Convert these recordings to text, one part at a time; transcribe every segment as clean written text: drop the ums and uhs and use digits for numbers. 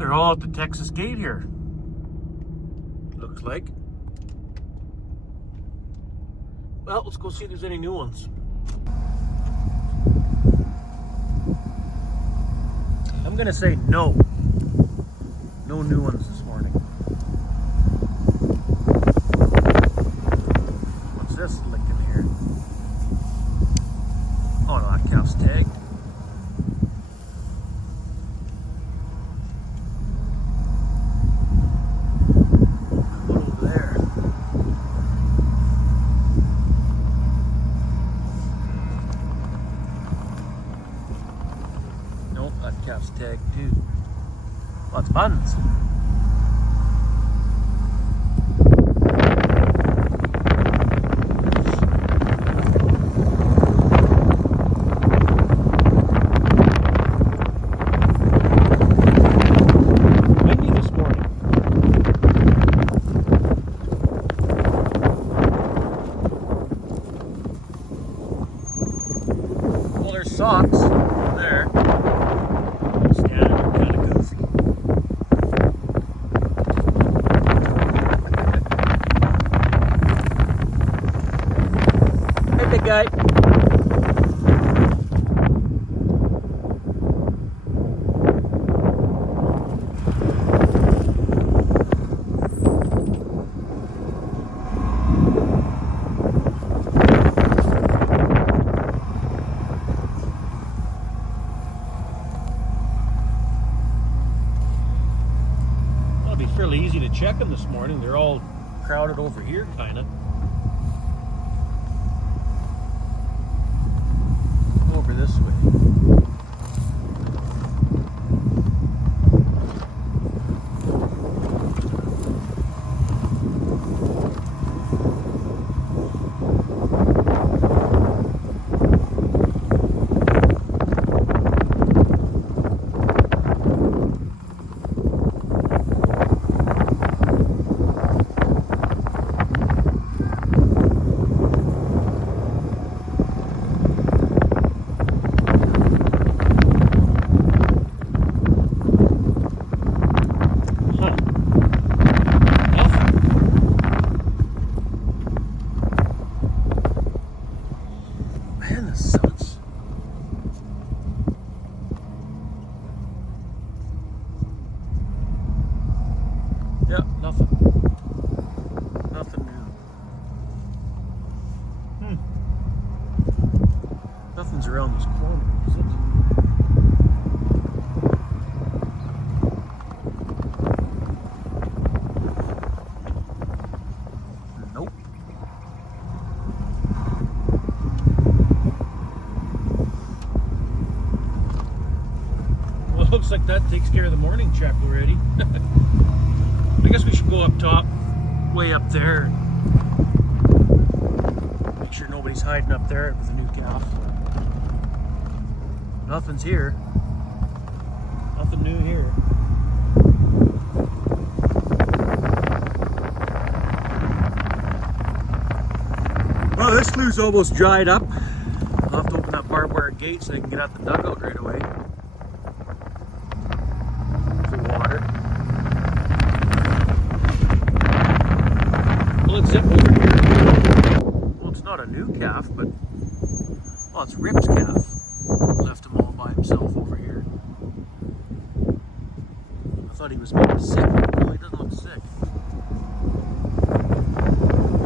They're all at the Texas gate here. Looks like. Well, let's go see if there's any new ones. I'm gonna say no. No new ones this morning. What's this licking here? Oh no, that calf's tagged. What over there? Nope, that calf's tagged too. Lots of buns. Windy this morning. Well, there's socks there. Standing kind of goofy. Hey, big guy. Well, it'll be fairly easy to check them this morning. They're all crowded over here, kind of. Over this way. Man, the sun's... Yeah, nothing. Nothing new. Nothing's around this corner, is it? Nope. Well, it looks like that takes care of the morning check already. I guess we should go up top, way up there, and make sure nobody's hiding up there with a new calf. Nothing's here. Nothing new here. Well, this slough's almost dried up. I'll have to open that barbed wire gate so I can get out the dugout right away. For water. Well, it's zip over here. Well, it's not a new calf, but... Well, it's Rip's calf. Left him all by himself over here. I thought he was maybe sick. Well, he doesn't look sick.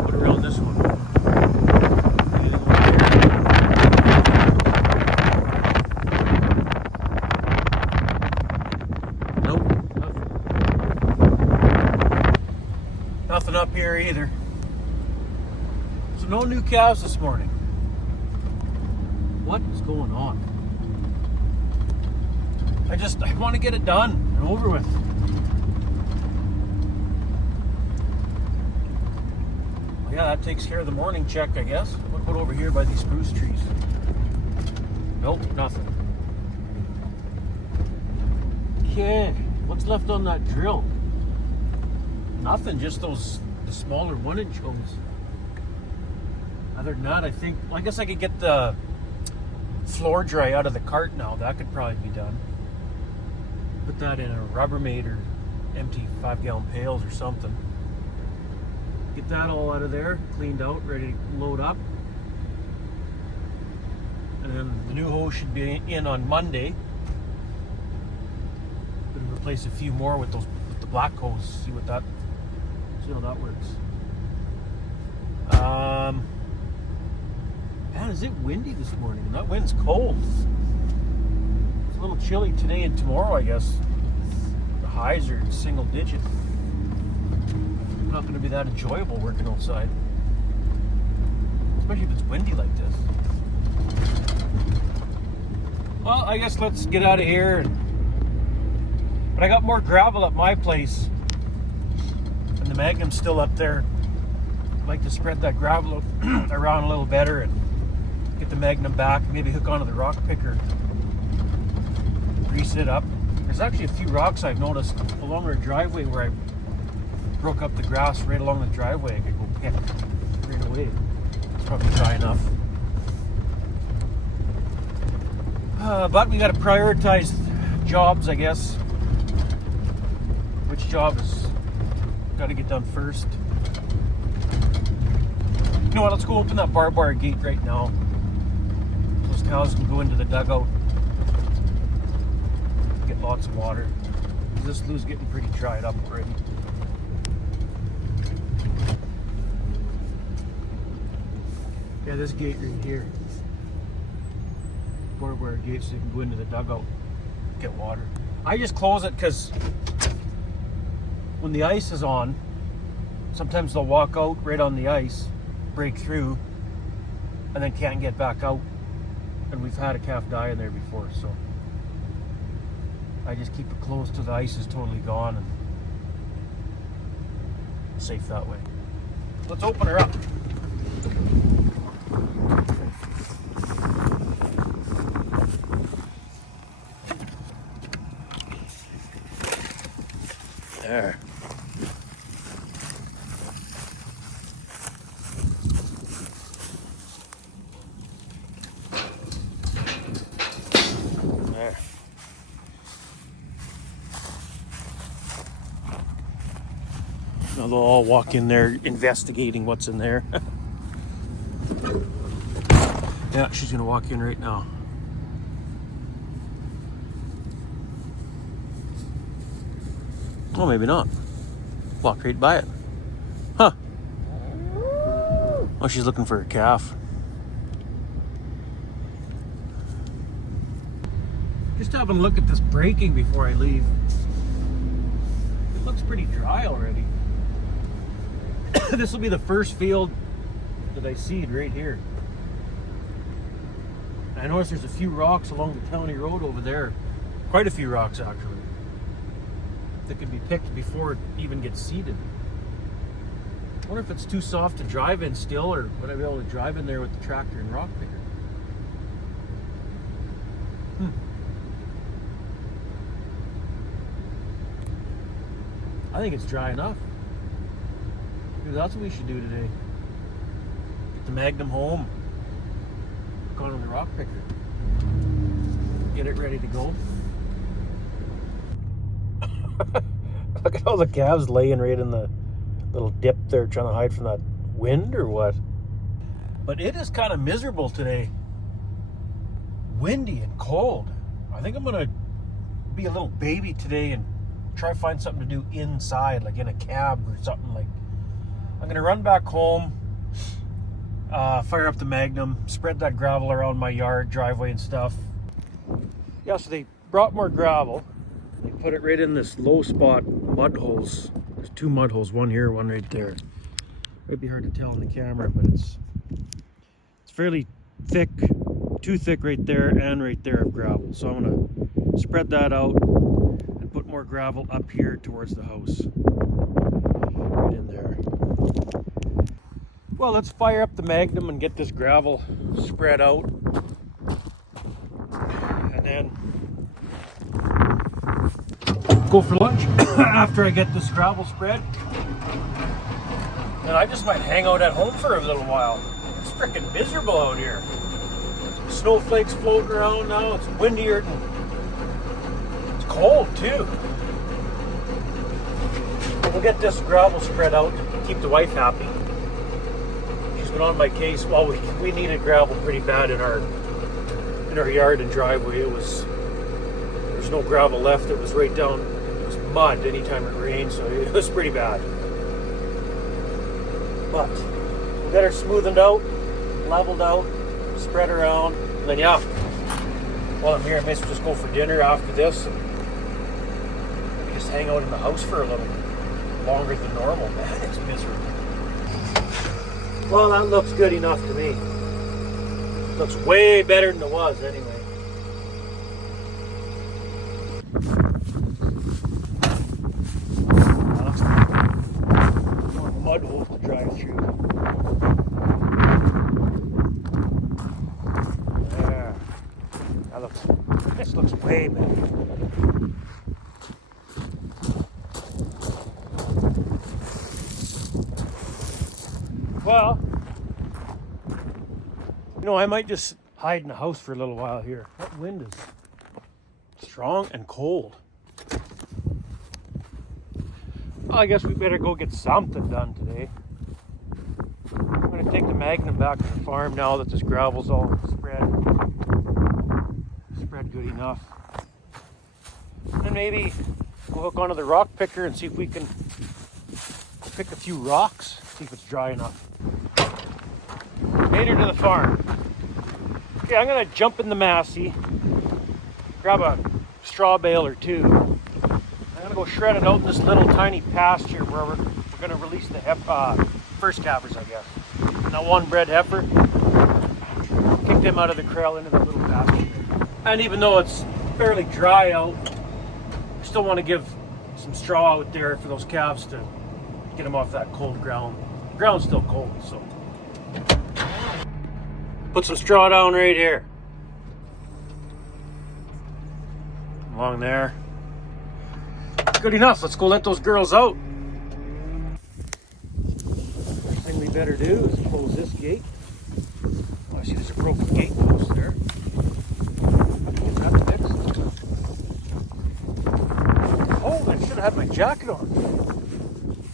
What around this one? Anything over here? Nope, nothing. Nothing up here either. So no new calves this morning. What is going on? I want to get it done and over with. Well, yeah, that takes care of the morning check, I guess. What about over here by these spruce trees? Nope, nothing. Okay, what's left on that drill? Nothing, just the smaller 1-inch holes. Other than that, I think, well, I guess I could get the floor dry out of the cart now. That could probably be done. Put that in a Rubbermaid or empty 5-gallon pails or something. Get that all out of there, cleaned out, ready to load up. And then the new hose should be in on Monday. Gonna replace a few more with the black hose. See how that works. Man, is it windy this morning? And that wind's cold. It's a little chilly today and tomorrow, I guess. The highs are single digit. Not going to be that enjoyable working outside, especially if it's windy like this. Well, I guess let's get out of here. But I got more gravel at my place, and the Magnum's still up there. I'd like to spread that gravel around a little better and get the Magnum back, maybe hook onto the rock picker, grease it up. There's actually a few rocks I've noticed along our driveway where I broke up the grass right along the driveway. I could go pick right away. It's probably dry enough. But we got to prioritize jobs, I guess. Which job has got to get done first? You know what? Let's go open that barbed wire gate right now. Those cows can go into the dugout. Get lots of water. This slough's getting pretty dried up already. Yeah, this gate right here. Barbed wire gate so you can go into the dugout, get water. I just close it because when the ice is on, sometimes they'll walk out right on the ice, break through, and then can't get back out. And we've had a calf die in there before, so I just keep it closed till the ice is totally gone and safe that way. Let's open her up. There. There. Now they'll all walk in there investigating what's in there. Yeah, she's gonna walk in right now. Oh, maybe not. Walk right by it. Huh. Oh, she's looking for her calf. Just having a look at this breaking before I leave. It looks pretty dry already. This will be the first field that I seed right here. I notice there's a few rocks along the county road over there. Quite a few rocks, actually, that could be picked before it even gets seeded. I wonder if it's too soft to drive in still, or would I be able to drive in there with the tractor and rock picker? I think it's dry enough. Maybe that's what we should do today. Get the Magnum home, hook on the rock picker, get it ready to go. Look at all the calves laying right in the little dip there, trying to hide from that wind or what. But it is kind of miserable today. Windy and cold. I think I'm gonna be a little baby today and try to find something to do inside, like in a cab or something. Like, I'm gonna run back home, fire up the Magnum, spread that gravel around my yard, driveway and stuff. Yeah, so they brought more gravel. They put it right in this low spot mud holes. There's 2 mud holes, one here, one right there. Might be hard to tell on the camera, but it's fairly thick, too thick right there and right there of gravel. So I'm gonna spread that out and put more gravel up here towards the house. Right in there. Well, let's fire up the Magnum and get this gravel spread out. And then go for lunch after I get this gravel spread. And I just might hang out at home for a little while. It's freaking miserable out here. Snowflakes floating around now. It's windier and it's cold too. We'll get this gravel spread out to keep the wife happy. She's been on my case. Well, we needed gravel pretty bad in our yard and driveway. There's no gravel left. It was right down. It was mud anytime it rained, so it was pretty bad. But we'll get her smoothened out, leveled out, spread around, and then yeah. While I'm here, I may as well just go for dinner after this and maybe just hang out in the house for a little longer than normal. Man, it's miserable. Well, that looks good enough to me. Looks way better than it was anyway. More mud holes to drive through. There. This looks way better. Well, I might just hide in the house for a little while here. That wind is strong and cold. Well, I guess we better go get something done today. I'm going to take the Magnum back to the farm now that this gravel's all spread good enough. And maybe we'll hook onto the rock picker and see if we can pick a few rocks, see if it's dry enough. Made her to the farm. Okay, I'm gonna jump in the Massey, grab a straw bale or two. I'm gonna go shred it out in this little tiny pasture where we're gonna release the first calvers, I guess. And that one bred heifer, kick them out of the corral into the little pasture. And even though it's fairly dry out, I still want to give some straw out there for those calves to get them off that cold ground. The ground's still cold, so. Put some straw down right here. Along there. Good enough. Let's go let those girls out. First thing we better do is close this gate. Oh, I see there's a broken gate post there. Get that fixed. Oh, I should have had my jacket on.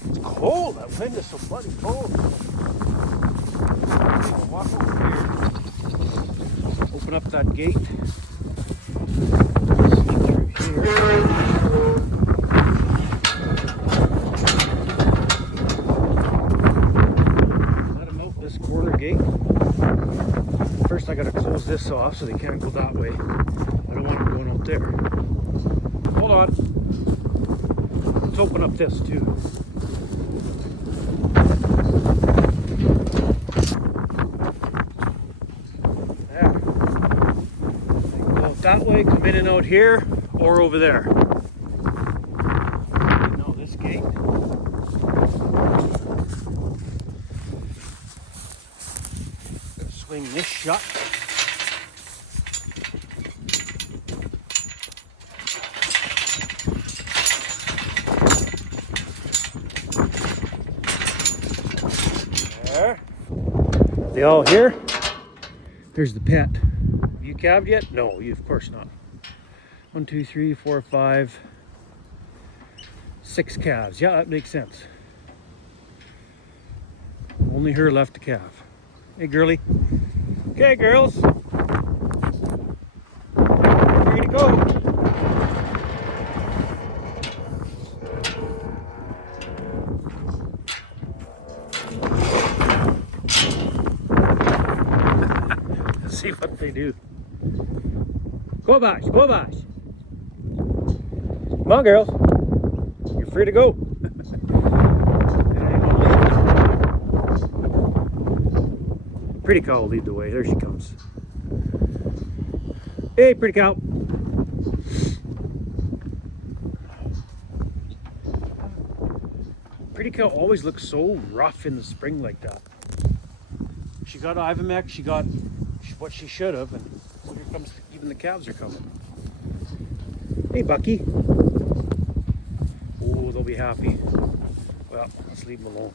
It's cold. That wind is so bloody cold. I'll walk over here. Open up that gate. Sneak through here. Let them out this corner gate. First I gotta close this off so they can't go that way. I don't want them going out there. Hold on. Let's open up this too. That way, come in and out here or over there. Now this gate. Gonna swing this shut. There. They all here. There's the pet. You calved yet? No, you of course not. 1, 2, 3, 4, 5, 6 calves. Yeah, that makes sense. Only her left to calve. Hey, girly. Okay, girls. Ready to go. Let's see what they do. Go, Bosh. Go, Bosh. Come on, girls. You're free to go. Pretty cow will lead the way. There she comes. Hey, pretty cow. Pretty cow always looks so rough in the spring like that. She got Ivamec. She got what she should have, and here comes, even the calves are coming. Hey, Bucky. Oh, they'll be happy. Well, let's leave them alone.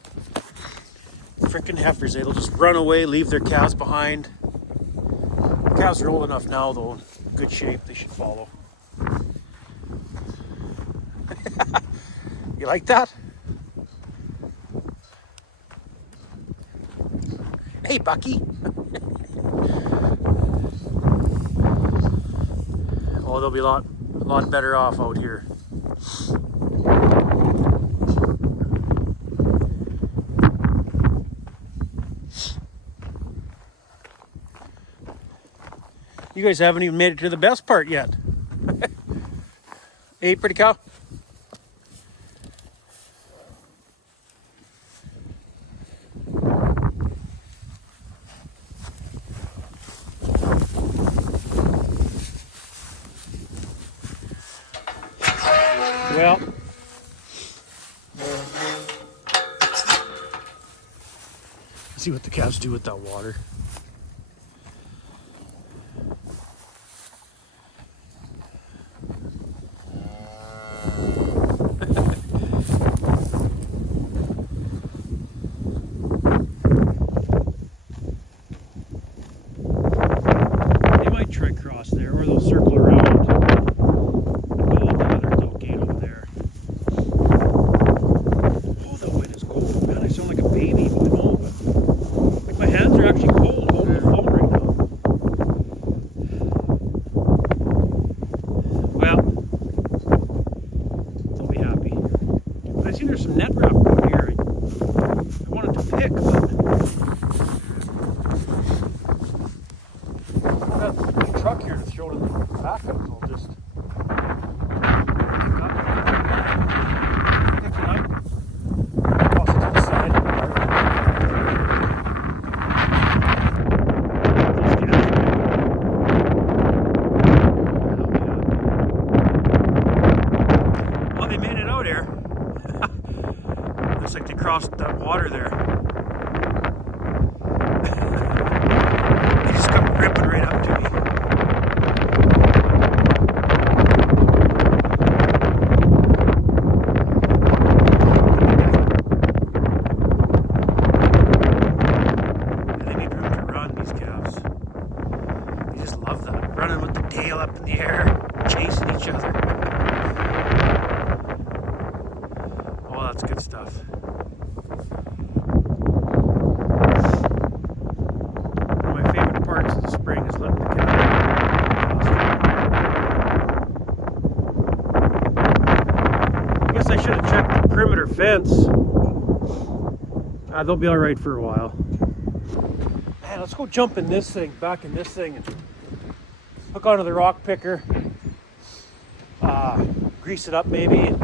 Frickin' heifers, they'll just run away, leave their calves behind. The calves are old enough now, though, in good shape, they should follow. You like that? Hey, Bucky. Oh, they'll be a lot better off out here. You guys haven't even made it to the best part yet. Hey, pretty cow. Well, let's see what the calves do with that water. They might try cross there, or they'll circle around. Go up the other little gate over there. Oh, the wind is cold, man. I sound like a baby, you know, but like my hands are actually cold holding the phone right now. Well, they'll be happy. But I see there's some net wrap out here. I wanted to pick, but I got a truck here to throw in the back of it. I'll just pick it up, toss it to the side of the car. Oh, they made it out here. Looks like they crossed that water there. They just come ripping right up to me. And they need room to run, these calves. They just love that. Running with the tail up in the air, chasing each other. Oh, that's good stuff. One of my favorite parts of the spring is letting the cattle pasture. I guess I should have checked the perimeter fence. They'll be all right for a while. Man, let's go jump in this thing, back in this thing, and hook onto the rock picker. Grease it up maybe, and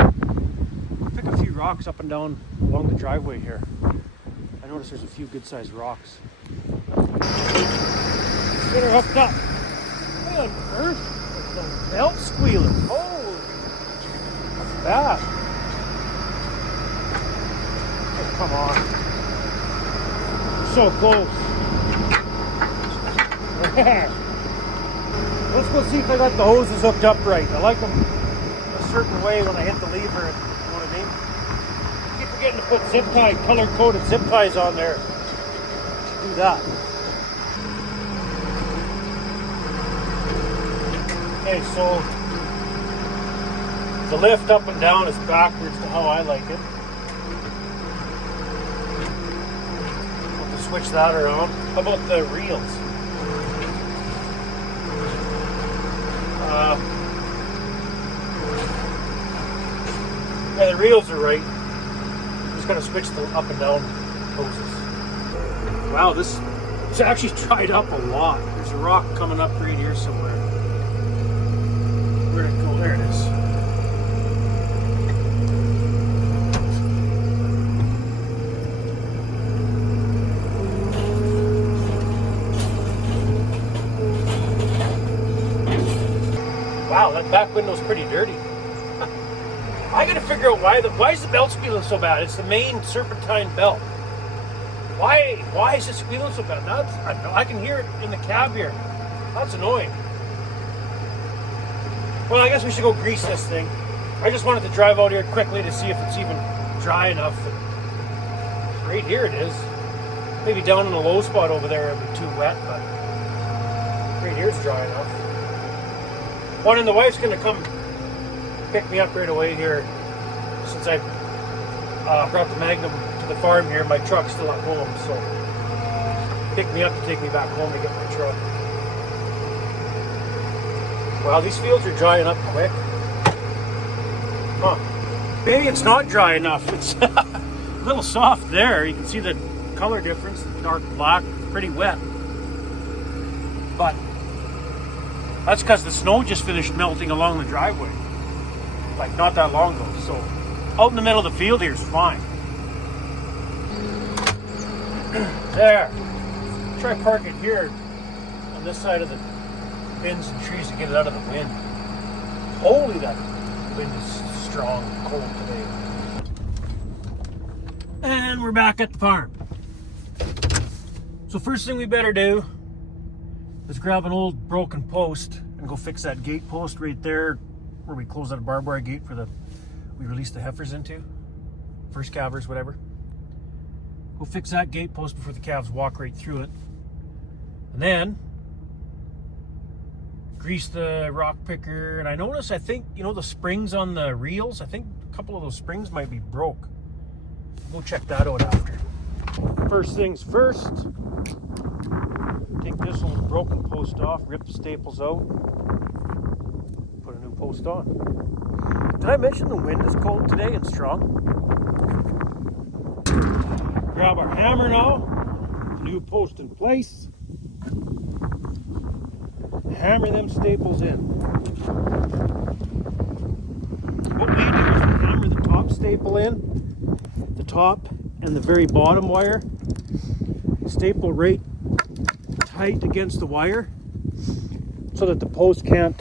pick a few rocks up and down along the driveway here. I noticed there's a few good sized rocks. Get her hooked up. Look at her. The belt squealing. Holy, that's bad. Oh, come on. So close. Let's go see if I got the hoses hooked up right. I like them a certain way when I hit the lever, you know what I mean? I keep forgetting to put zip tie, color coded zip ties on there. Should do that. Okay, so the lift up and down is backwards to how I like it. Have to switch that around. How about the reels? Yeah, the reels are right. I'm just gonna switch the up and down hoses. Wow, this actually dried up a lot. There's a rock coming up right here somewhere. Where'd it go? There it is. Wow, that back window's pretty dirty. I gotta figure out why is the belt squealing so bad? It's the main serpentine belt. Why is it squealing so bad? I can hear it in the cab here. That's annoying. Well, I guess we should go grease this thing. I just wanted to drive out here quickly to see if it's even dry enough. Right here it is. Maybe down in the low spot over there it'll be too wet, but right here it's dry enough. One and the wife's gonna come pick me up right away here. since I brought the Magnum to the farm here. My truck's still at home, so picked me up to take me back home to get my truck. Wow, these fields are drying up quick. Huh. Maybe it's not dry enough. It's a little soft there. You can see the color difference, dark black, pretty wet. But that's because the snow just finished melting along the driveway. Like not that long ago. So out in the middle of the field here is fine. There. Try park it here on this side of the bins and trees to get it out of the wind. Holy, that wind is strong and cold today. And we're back at the farm. So first thing we better do is grab an old broken post and go fix that gate post right there where we close that barbed wire gate we release the heifers into. First calvers, whatever. We'll fix that gate post before the calves walk right through it. And then grease the rock picker. And I notice, I think, you know, the springs on the reels, I think a couple of those springs might be broke. Go check that out after. First things first, take this old broken post off, rip the staples out, put a new post on. Did I mention the wind is cold today and strong? Grab our hammer now, new post in place. Hammer them staples in. What we do is we hammer the top staple in, the top and the very bottom wire, staple right tight against the wire so that the post can't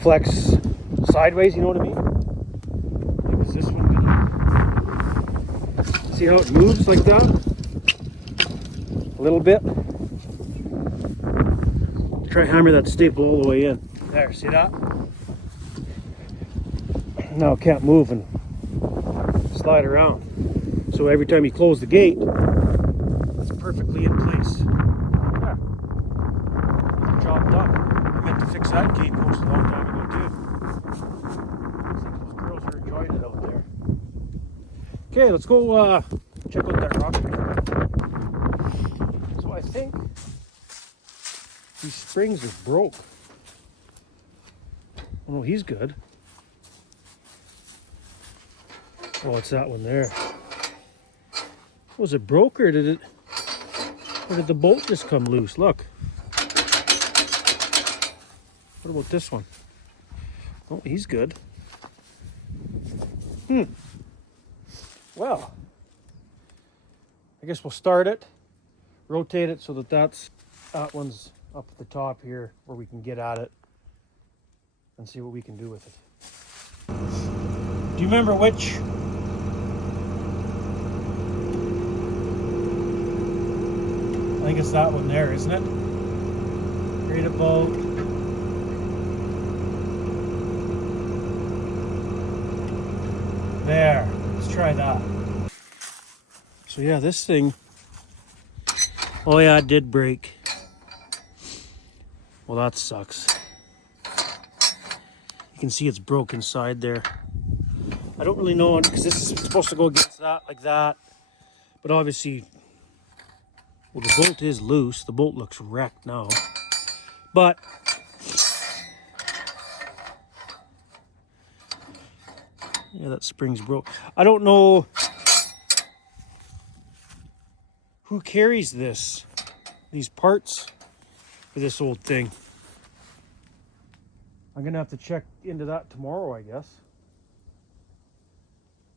flex sideways, you know what I mean? Is this one gonna... See how it moves like that? A little bit. Try hammer that staple all the way in. There, see that? Now it can't move and slide around. So every time you close the gate, it's perfectly in place. There. Job done. I meant to fix that gate post a long time ago too. I think those girls are enjoying it out there. Okay, let's go check out that rock picker. So I think these springs are broke. Oh no, he's good. Oh, it's that one there. Was it broke or did the bolt just come loose? Look. What about this one? Oh, he's good. Well, I guess we'll start it, rotate it so that one's up at the top here where we can get at it and see what we can do with it. Do you remember which I think it's that one there, isn't it? Right about there. Let's try that. So yeah, this thing, oh yeah, it did break. Well, that sucks. You can see it's broke inside there. I don't really know, because this is supposed to go against that like that, but obviously, well, the bolt is loose. The bolt looks wrecked now, but yeah, that spring's broke. I don't know who carries these parts for this old thing. I'm gonna have to check into that tomorrow, I guess.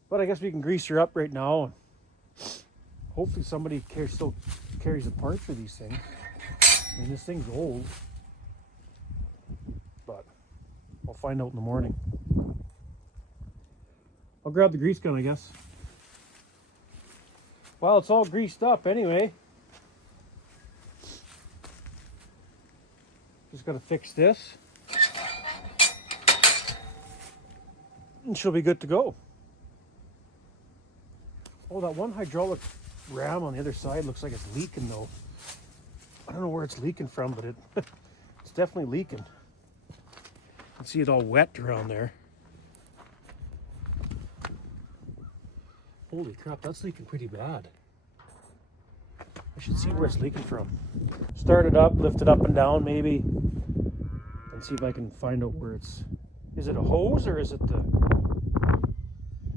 But I guess we can grease her up right now, and hopefully somebody still carries the parts for these things. I mean, this thing's old, but I'll find out in the morning. I'll grab the grease gun, I guess. Well, it's all greased up anyway. Just gotta fix this, and she'll be good to go. Oh, that one hydraulic ram on the other side looks like it's leaking though. I don't know where it's leaking from, but it's definitely leaking. You can see it all wet around there. Holy crap, that's leaking pretty bad. I should see where it's leaking from. Start it up, lift it up and down maybe, and see if I can find out where it's... Is it a hose or is it the... I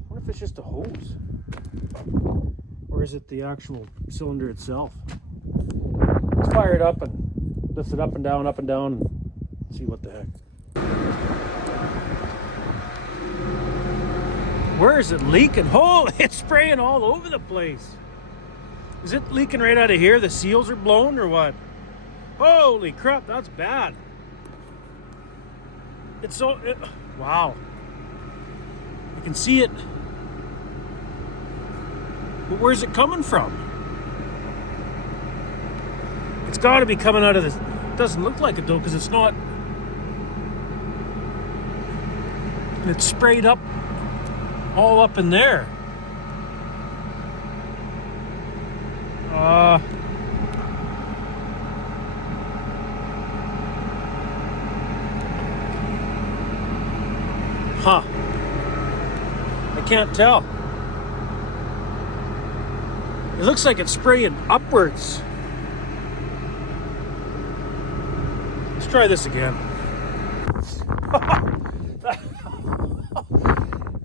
wonder if it's just a hose. Or is it the actual cylinder itself? Let's fire it up and lift it up and down, and see what the heck. Where is it leaking? Oh, it's spraying all over the place. Is it leaking right out of here? The seals are blown or what? Holy crap, that's bad. It's so... wow. I can see it. But where's it coming from? It's got to be coming out of this. It doesn't look like it though, because it's not. And it's sprayed up all up in there. Huh. I can't tell. It looks like it's spraying upwards. Let's try this again.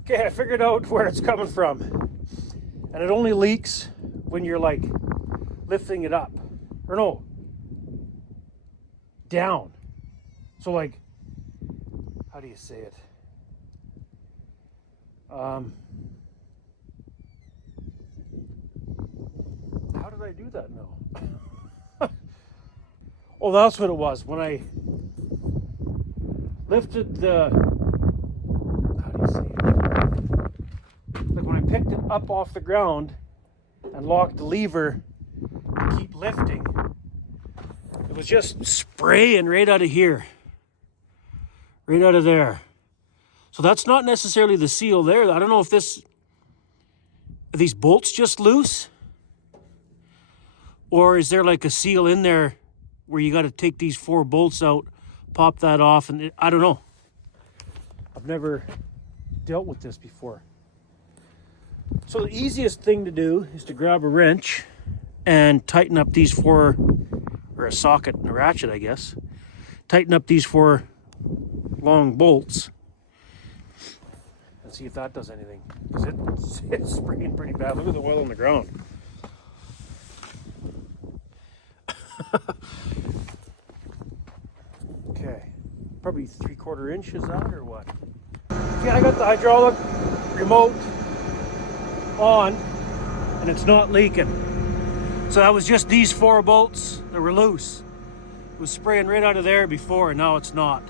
Okay, I figured out where it's coming from. And it only leaks when you're like lifting it up. Or no, down. So like, how do you say it? How did I do that now? Oh, that's what it was. When I lifted the, how do you say it? Like when I picked it up off the ground and locked the lever to keep lifting, it was just spraying right out of here. Right out of there. So that's not necessarily the seal there. I don't know if are these bolts just loose? Or is there like a seal in there where you got to take these 4 bolts out, pop that off, and I don't know. I've never dealt with this before. So the easiest thing to do is to grab a wrench and tighten up these 4, or a socket and a ratchet, I guess. Tighten up these 4 long bolts and see if that does anything. Because it's spraying pretty bad. Look at the oil on the ground. Okay, probably 3/4 inch is that or what? Okay, I got the hydraulic remote on and it's not leaking. So that was just these 4 bolts that were loose. It was spraying right out of there before and now it's not.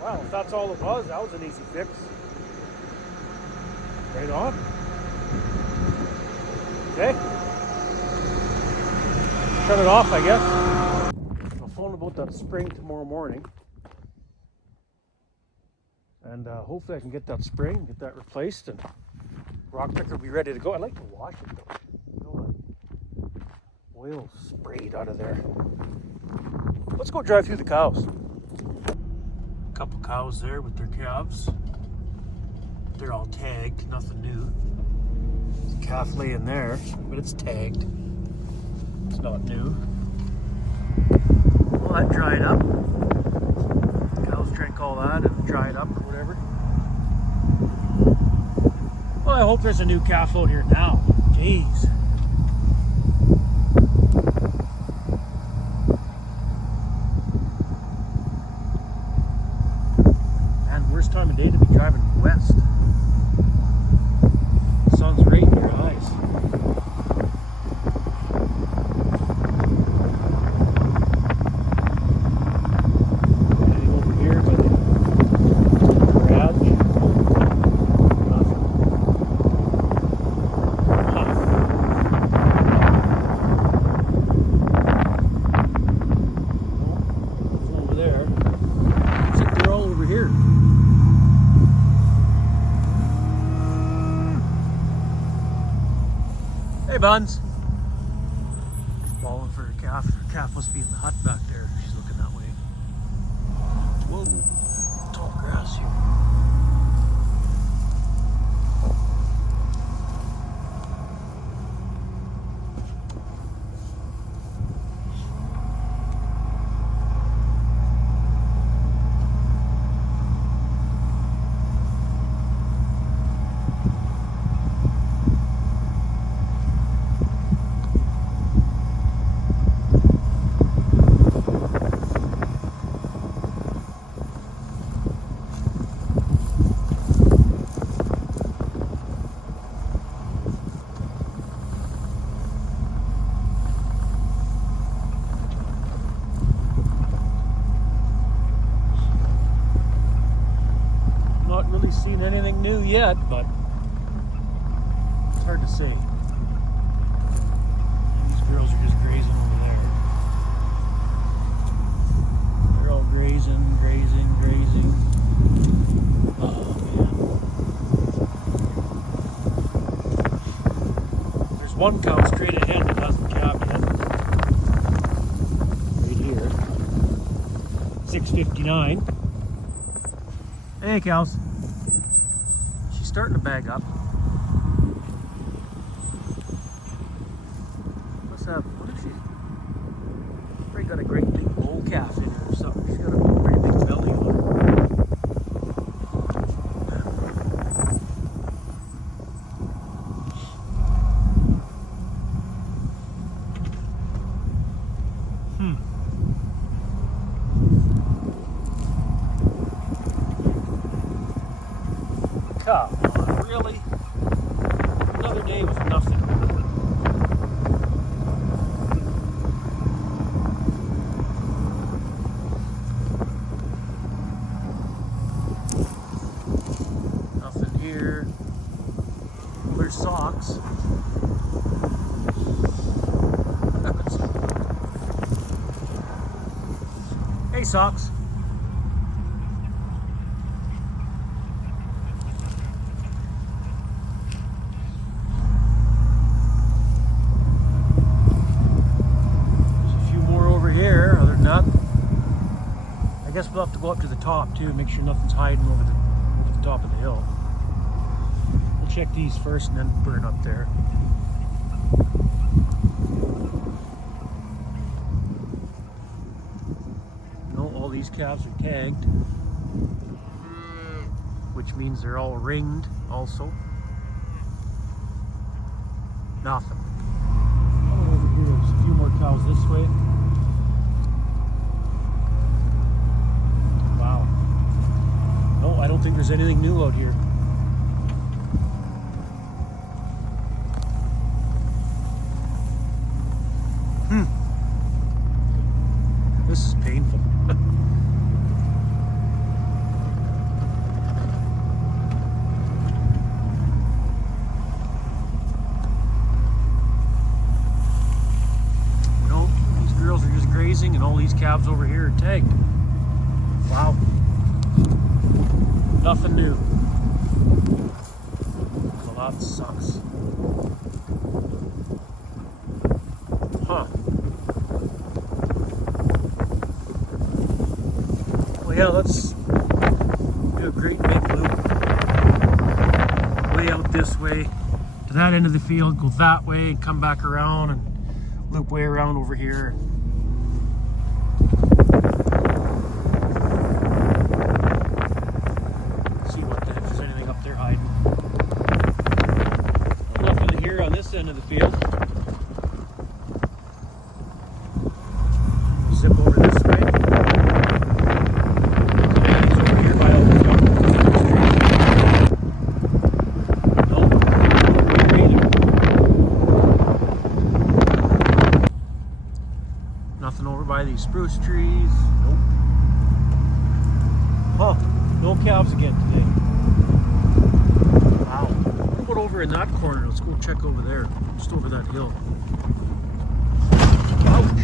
Wow, if that's all it was, that was an easy fix. Right on. Okay. Shut it off, I guess. I'll phone about that spring tomorrow morning. And hopefully I can get that spring, get that replaced, and rock picker will be ready to go. I'd like to wash it though. You know, oil sprayed out of there. Let's go drive through the cows. A couple cows there with their calves. They're all tagged, nothing new. There's a calf laying there, but it's tagged. It's not new. Well, that dried up. Cows drank all that and dried up or whatever. Well, I hope there's a new calf out here now. Jeez. Man, worst time of day to be driving west. The sun's right in your eyes. Hey, Buns. Falling for her calf. Her calf must be in the hut back there. She's looking that way. Whoa. Tall grass here. really seen anything new yet, but it's hard to say. These girls are just grazing over there. They're all grazing, grazing, grazing. Oh man. There's one cow straight ahead that hasn't calved yet. Right here. 6:59. Hey, cows. She's starting to bag up. What's up? What is she? Probably got a great big bull calf in her or something. She's got a pretty big belly on her. Come on, really? Another day with nothing. Nothing here. There's socks. Hey, socks. I guess we'll have to go up to the top too, make sure nothing's hiding over the top of the hill. We'll check these first and then burn up there. No, all these calves are tagged, which means they're all ringed also. Nothing. Over here, there's a few more cows this way. I don't think there's anything new out here. This is painful. Nope, these girls are just grazing and all these calves over here are tagged. Wow. Nothing new. Well, that sucks. Huh. Well, yeah, let's do a great big loop. Way out this way to that end of the field, go that way and come back around and loop way around over here. End of the field. Zip over this way. He's over here by outta. Nope. Nothing over by these spruce trees. Nope. Huh. No calves again today. Wow. Over in that corner, let's go check over there, just over that hill. Ouch!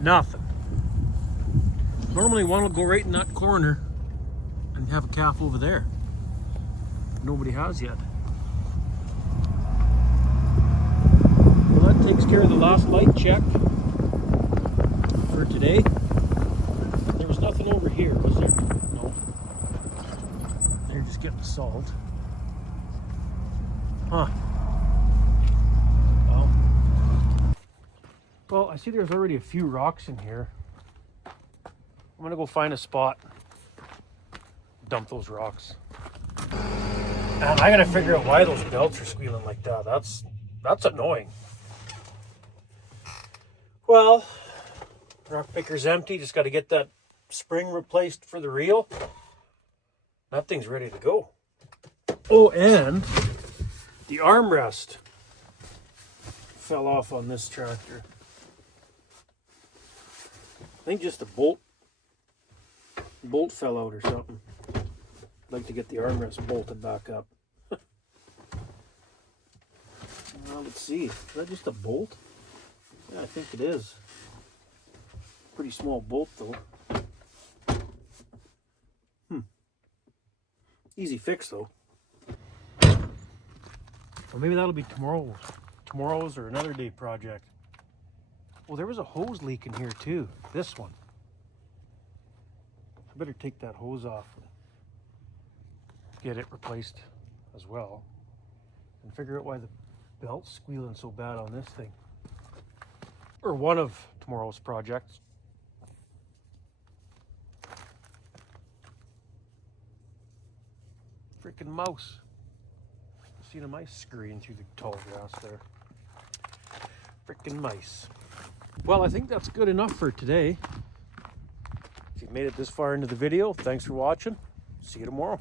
Nothing. Normally one will go right in that corner and have a calf over there. Nobody has yet. Well, that takes care of the last light check for today. There was nothing over here, was there? No. They're just getting salt. Huh. Well, I see there's already a few rocks in here. I'm gonna go find a spot, dump those rocks. And I gotta figure out why those belts are squealing like that. That's annoying. Well, rock picker's empty. Just got to get that spring replaced for the reel. That thing's ready to go. Oh, and the armrest fell off on this tractor. I think just the bolt fell out or something. I'd like to get the armrest bolted back up. Let's see. Is that just a bolt? Yeah, I think it is. Pretty small bolt though. Easy fix though. Or maybe that'll be tomorrow's or another day project. Well, there was a hose leak in here too. This one. I better take that hose off and get it replaced as well. And figure out why the belt's squealing so bad on this thing. Or one of tomorrow's projects. Freaking mouse. I've seen a mice scurrying through the tall grass there. Freaking mice. Well, I think that's good enough for today. If you've made it this far into the video, thanks for watching. See you tomorrow.